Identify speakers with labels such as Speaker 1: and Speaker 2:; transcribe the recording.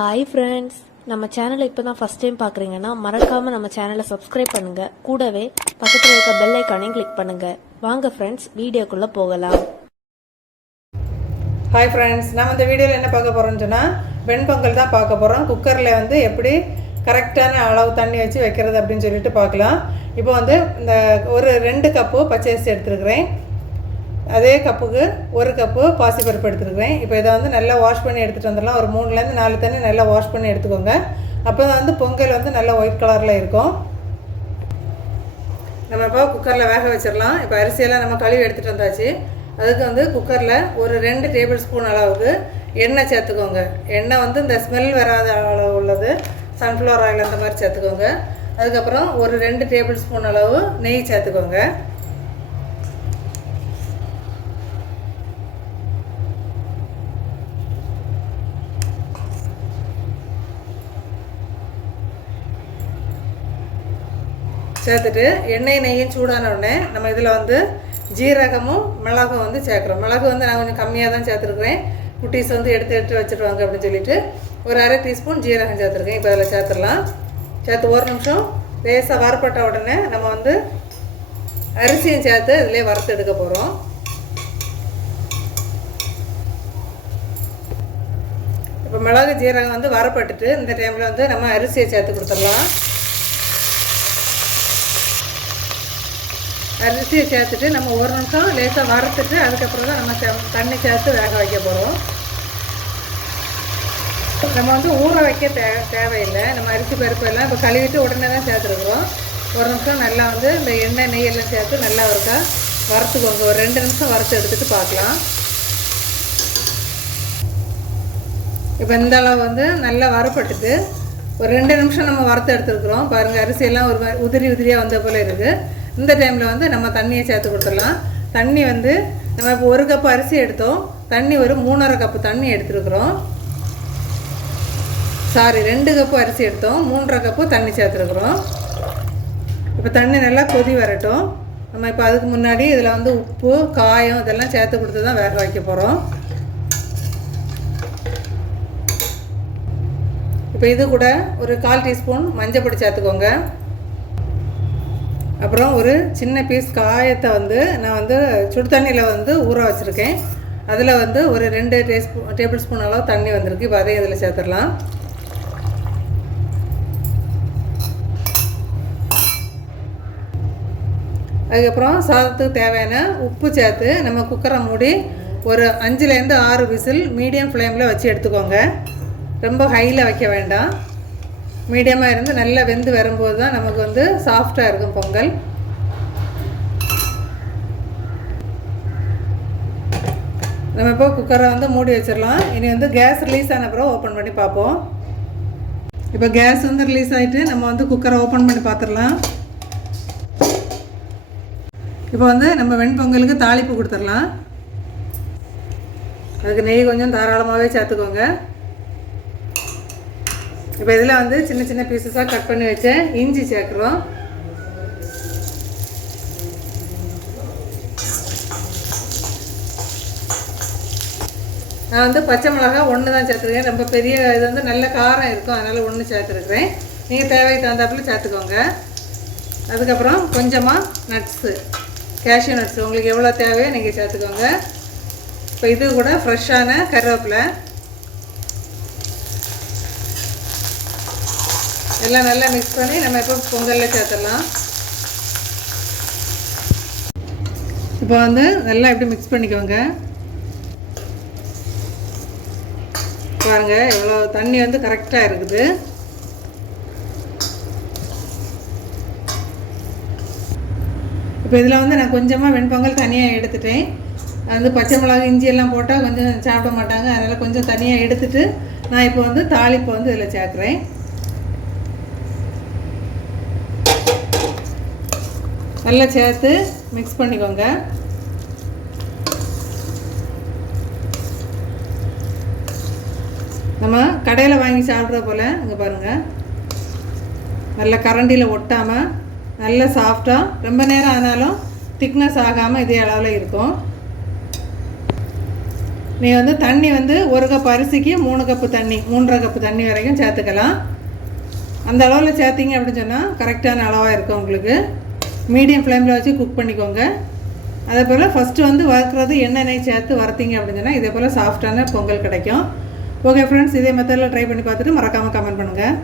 Speaker 1: Hi friends நம்ம சேனலை இப்போ தான் ஃபஸ்ட் டைம் பார்க்குறீங்கன்னா மறக்காமல் நம்ம சேனலை சப்ஸ்கிரைப் பண்ணுங்கள் கூடவே பக்கத்தில் இருக்க பெல் ஐக்கானையும் கிளிக் பண்ணுங்கள் வாங்க ஃப்ரெண்ட்ஸ் வீடியோக்குள்ளே போகலாம்.
Speaker 2: ஹாய் ஃப்ரெண்ட்ஸ் நம்ம இந்த வீடியோவில் என்ன பார்க்க போகிறோம்னு சொன்னால் வெண்பொங்கல் தான் பார்க்க போகிறோம் குக்கரில் வந்து எப்படி கரெக்டான அளவு தண்ணி வச்சு வைக்கிறது அப்படின்னு சொல்லிட்டு பார்க்கலாம். இப்போ வந்து இந்த ஒரு ரெண்டு கப்பு பச்சரிசி எடுத்துருக்கிறேன். அதே கப்புக்கு ஒரு கப்பு பாசிப்பருப்பு எடுத்துருக்குறேன். இப்போ இதை வந்து நல்லா வாஷ் பண்ணி எடுத்துகிட்டு வந்துடலாம். ஒரு மூணுலேருந்து நாலு தண்ணி நல்லா வாஷ் பண்ணி எடுத்துக்கோங்க. அப்போ தான் வந்து பொங்கல் வந்து நல்லா ஒயிட் கலரில் இருக்கும். நம்ம இப்போ குக்கரில் வேக வச்சிடலாம். இப்போ அரிசியெல்லாம் நம்ம கழுவி எடுத்துகிட்டு வந்தாச்சு. அதுக்கு வந்து குக்கரில் ஒரு ரெண்டு டேபிள் ஸ்பூன் அளவுக்கு எண்ணெய் சேர்த்துக்கோங்க. எண்ணெய் வந்து இந்த ஸ்மெல் வராத அளவு உள்ளது. சன்ஃப்ளவர் ஆயில் அந்த மாதிரி சேர்த்துக்கோங்க. அதுக்கப்புறம் ஒரு ரெண்டு டேபிள் ஸ்பூன் அளவு நெய் சேர்த்துக்கோங்க. சேர்த்துட்டு எண்ணெய் நெய்யும் சூடான உடனே நம்ம இதில் வந்து ஜீரகமும் மிளகும் வந்து சேர்க்குறோம். மிளகு வந்து நான் கொஞ்சம் கம்மியாக தான் சேர்த்துருக்குறேன். குட்டீஸ் வந்து எடுத்து எடுத்து வச்சுருவாங்க அப்படின்னு சொல்லிட்டு ஒரு அரை டீஸ்பூன் ஜீரகம் சேர்த்துருக்கேன். இப்போ அதில் சேர்த்துடலாம். சேர்த்து ஒரு நிமிஷம் லேசாக வறுப்பட்ட உடனே நம்ம வந்து அரிசியும் சேர்த்து இதிலே வறுத்து எடுக்க போகிறோம். இப்போ மிளகு ஜீரகம் வந்து வரப்பட்டுட்டு இந்த டைமில் வந்து நம்ம அரிசியை சேர்த்து கொடுத்துடலாம். அரிசியை சேர்த்துட்டு நம்ம ஒரு நிமிஷம் லேசாக வறுத்துட்டு அதுக்கப்புறம் தான் நம்ம சே- தண்ணி சேர்த்து வேக வைக்க போகிறோம் நம்ம வந்து ஊற வைக்க தே தேவையில்லை. நம்ம அரிசி பருப்பு எல்லாம் இப்போ கழுவிட்டு உடனே தான் சேர்த்துருக்குறோம். ஒரு நிமிஷம் நல்லா வந்து இந்த எண்ணெய் நெய் எல்லாம் சேர்த்து நல்லா இருக்கா வறுத்துக்கோங்க. ஒரு ரெண்டு நிமிஷம் வறுத்து எடுத்துகிட்டு பார்க்கலாம். இப்போ இந்த அளவு வந்து நல்லா வரப்பட்டுது ஒரு ரெண்டு நிமிஷம் நம்ம வறுத்து எடுத்துருக்குறோம். பாருங்கள் அரிசியெல்லாம் ஒரு உதிரி உதிரியாக வந்த போல் இருக்குது இந்த டைமில் வந்து நம்ம தண்ணியை சேர்த்து கொடுத்துடலாம். தண்ணி வந்து நம்ம இப்போ ஒரு கப்பு அரிசி எடுத்தோம். தண்ணி ஒரு மூணரை கப்பு தண்ணி எடுத்துருக்குறோம். சாரி ரெண்டு கப்பு அரிசி எடுத்தோம். மூன்றரை கப்பு தண்ணி சேர்த்துருக்குறோம். இப்போ தண்ணி நல்லா கொதி வரட்டும். நம்ம இப்போ அதுக்கு முன்னாடி இதில் வந்து உப்பு காயம் இதெல்லாம் சேர்த்து கொடுத்து தான் வேக வைக்க போகிறோம். இப்போ இது கூட ஒரு கால் டீஸ்பூன் மஞ்சள் பொடி சேர்த்துக்கோங்க. அப்புறம் ஒரு சின்ன பீஸ் காயத்தை வந்து நான் வந்து சுடு தண்ணியில் வந்து ஊற வச்சுருக்கேன். அதில் வந்து ஒரு ரெண்டு டேஸ்பூ டேபிள் ஸ்பூன் அளவு தண்ணி வந்திருக்கு. இப்போ அதையும் இதில் சேர்த்துடலாம். அதுக்கப்புறம் சாதத்துக்கு தேவையான உப்பு சேர்த்து நம்ம குக்கரை மூடி ஒரு அஞ்சுலேருந்து ஆறு விசில் மீடியம் ஃப்ளேமில் வச்சு எடுத்துக்கோங்க. ரொம்ப ஹையில் வைக்க வேண்டாம். மீடியமாக இருந்து நல்லா வெந்து வரும்போது தான் நமக்கு வந்து சாஃப்டாக இருக்கும் பொங்கல். நம்ம இப்போ குக்கரை வந்து மூடி வச்சிடலாம். இனி வந்து கேஸ் ரிலீஸ் ஆன ஓப்பன் பண்ணி பார்ப்போம். இப்போ கேஸ் வந்து ரிலீஸ் ஆகிட்டு நம்ம வந்து குக்கரை ஓப்பன் பண்ணி பார்த்துடலாம். இப்போ வந்து நம்ம வெண்பொங்கலுக்கு தாளிப்பு கொடுத்துடலாம். அதுக்கு நெய் கொஞ்சம் தாராளமாகவே சேர்த்துக்கோங்க. இப்போ இதில் வந்து சின்ன சின்ன பீசஸாக கட் பண்ணி வச்ச இஞ்சி சேர்க்குறோம். நான் வந்து பச்சை மிளகா ஒன்று தான் சேர்த்துருக்கேன். ரொம்ப பெரிய இது வந்து நல்ல காரம் இருக்கும். அதனால் ஒன்று சேர்த்துருக்குறேன். நீங்கள் தேவைக்கு தகுந்தாப்புல சேர்த்துக்கோங்க. அதுக்கப்புறம் கொஞ்சமாக நட்ஸு கேஷ்யூ நட்ஸ் உங்களுக்கு எவ்வளோ தேவையோ நீங்கள் சேர்த்துக்கோங்க. இப்போ இது கூட ஃப்ரெஷ்ஷான கருவேப்பிலை. எல்லாம் நல்லா மிக்ஸ் பண்ணி நம்ம இப்போ பொங்கலில் சேர்த்துடலாம். இப்போ வந்து நல்லா இப்படி மிக்ஸ் பண்ணிக்கோங்க. பாருங்கள் எவ்வளோ தண்ணி வந்து கரெக்டாக இருக்குது. இப்போ இதில் வந்து நான் கொஞ்சமாக வெண்பொங்கல் தனியாக எடுத்துட்டேன். அது வந்து பச்சை மிளகா இஞ்சி எல்லாம் போட்டால் கொஞ்சம் சாப்பிட மாட்டாங்க. அதனால் கொஞ்சம் தனியாக எடுத்துட்டு நான் இப்போ வந்து தாளிப்பை வந்து இதில் சேர்க்குறேன். நல்லா சேர்த்து மிக்ஸ் பண்ணிக்கோங்க. நம்ம கடையில் வாங்கி சாப்பிட்ற போல் இங்கே பாருங்கள் நல்ல கரண்டியில் ஒட்டாமல் நல்ல சாஃப்டாக ரொம்ப நேரம் ஆனாலும் திக்னஸ் ஆகாமல் இதே அளவில் இருக்கும். நீங்கள் வந்து தண்ணி வந்து ஒரு கப் அரிசிக்கு மூணு கப்பு தண்ணி மூன்றரை கப்பு தண்ணி வரைக்கும் சேர்த்துக்கலாம். அந்த அளவில் சேர்த்திங்க அப்படின்னு சொன்னால் கரெக்டான அளவாக இருக்கும் உங்களுக்கு. மீடியம் ஃப்ளேமில் வச்சு குக் பண்ணிக்கோங்க. அதே போல் ஃபஸ்ட்டு வந்து வறுக்கிறது எண்ணெய் சேர்த்து வறுத்தீங்க அப்படின்னு இதே போல் சாஃப்டான பொங்கல் கிடைக்கும். ஓகே ஃப்ரெண்ட்ஸ் இதே மெத்தடில் ட்ரை பண்ணி பார்த்துட்டு மறக்காமல் கமெண்ட் பண்ணுங்கள்